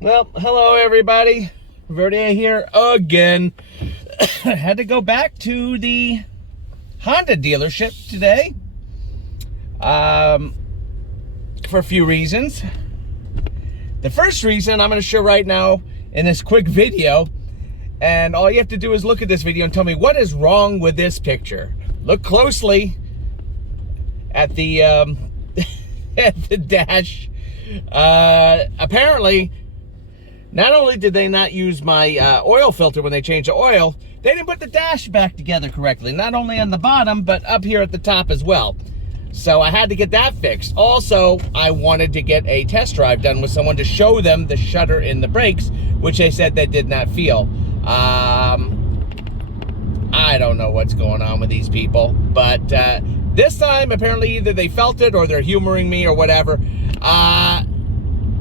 Well, hello everybody. Verdier here again. I had to go back to the Honda dealership today for a few reasons. The first reason I'm going to show right now in this quick video, and all you have to do is look at this video and tell me what is wrong with this picture. Look closely at the at the dash. Apparently, not only did they not use my oil filter when they changed the oil, they didn't put the dash back together correctly. Not only on the bottom, but up here at the top as well. So I had to get that fixed. Also, I wanted to get a test drive done with someone to show them the shudder in the brakes, which they said they did not feel. I don't know what's going on with these people, but this time, apparently, either they felt it or they're humoring me or whatever.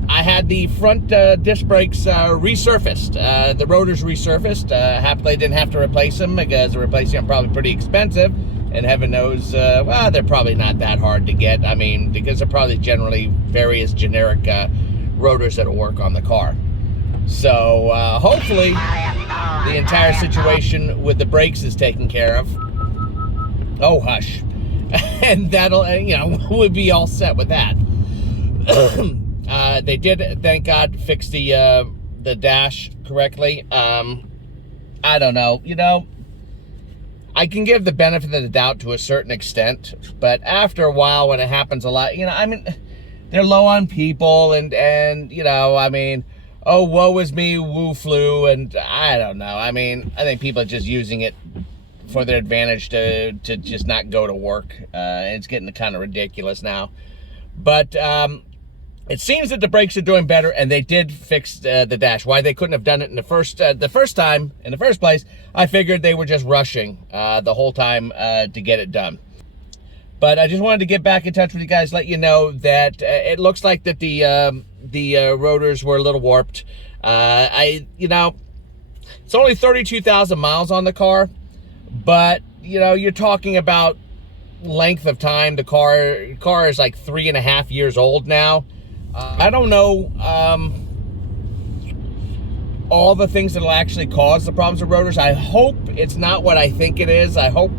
I had the front disc brakes resurfaced. The rotors resurfaced. Happily, I didn't have to replace them because replacing them probably pretty expensive. And heaven knows, well, they're probably not that hard to get. I mean, because they're probably generally various generic rotors that'll work on the car. So hopefully, the entire situation with the brakes is taken care of. Oh, hush. And that'll, we'll be all set with that. They did, thank God, fix the dash correctly. I don't know. I can give the benefit of the doubt to a certain extent, but after a while, when it happens a lot, they're low on people, and oh, woe is me, woo flu, and I don't know. I think people are just using it for their advantage to just not go to work. It's getting kind of ridiculous now. But it seems that the brakes are doing better, and they did fix the dash. Why they couldn't have done it in the first time, in the first place, I figured they were just rushing the whole time to get it done. But I just wanted to get back in touch with you guys, let you know that it looks like that the rotors were a little warped. It's only 32,000 miles on the car, but you're talking about length of time. The car is like 3.5 years old now. I don't know all the things that will actually cause the problems with rotors. I hope it's not what I think it is. I hope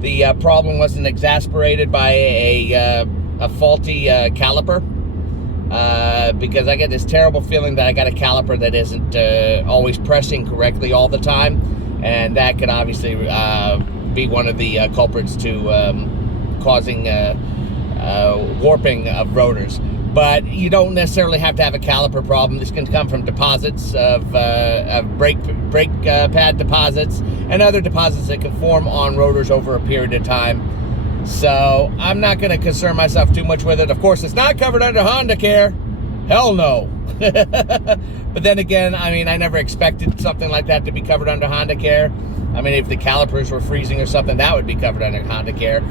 the problem wasn't exasperated by a faulty caliper, because I get this terrible feeling that I got a caliper that isn't always pressing correctly all the time, and that could obviously be one of the culprits to causing warping of rotors. But you don't necessarily have to have a caliper problem. This can come from deposits of brake pad deposits and other deposits that can form on rotors over a period of time. So I'm not going to concern myself too much with it. Of course, it's not covered under Honda Care. Hell no. But then again, I never expected something like that to be covered under Honda Care. If the calipers were freezing or something, that would be covered under Honda Care.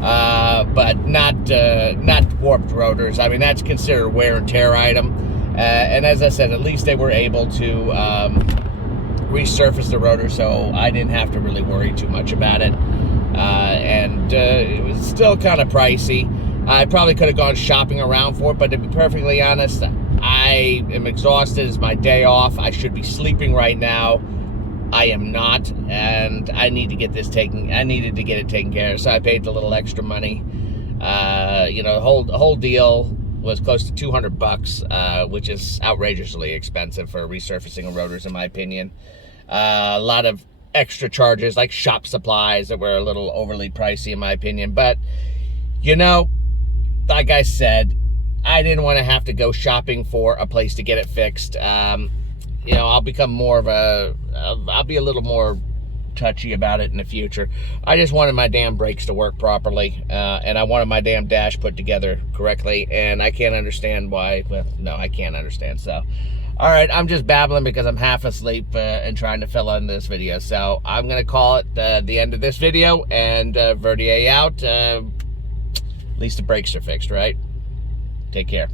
But not warped rotors. That's considered a wear and tear item. And as I said, at least they were able to resurface the rotor, so I didn't have to really worry too much about it. And it was still kind of pricey. I probably could have gone shopping around for it, but to be perfectly honest, I am exhausted. It's my day off. I should be sleeping right now. I am not, and I need to get this I needed to get it taken care of, so I paid a little extra money. The whole deal was close to $200, which is outrageously expensive for resurfacing of rotors, in my opinion. A lot of extra charges, like shop supplies, that were a little overly pricey, in my opinion. But, like I said, I didn't want to have to go shopping for a place to get it fixed. I'll become more of I'll be a little more touchy about it in the future. I just wanted my damn brakes to work properly, and I wanted my damn dash put together correctly, and I can't understand why. Well, no, I can't understand. So, all right, I'm just babbling because I'm half asleep and trying to fill in this video. So I'm going to call it the end of this video, and Verdier out. At least the brakes are fixed, right? Take care.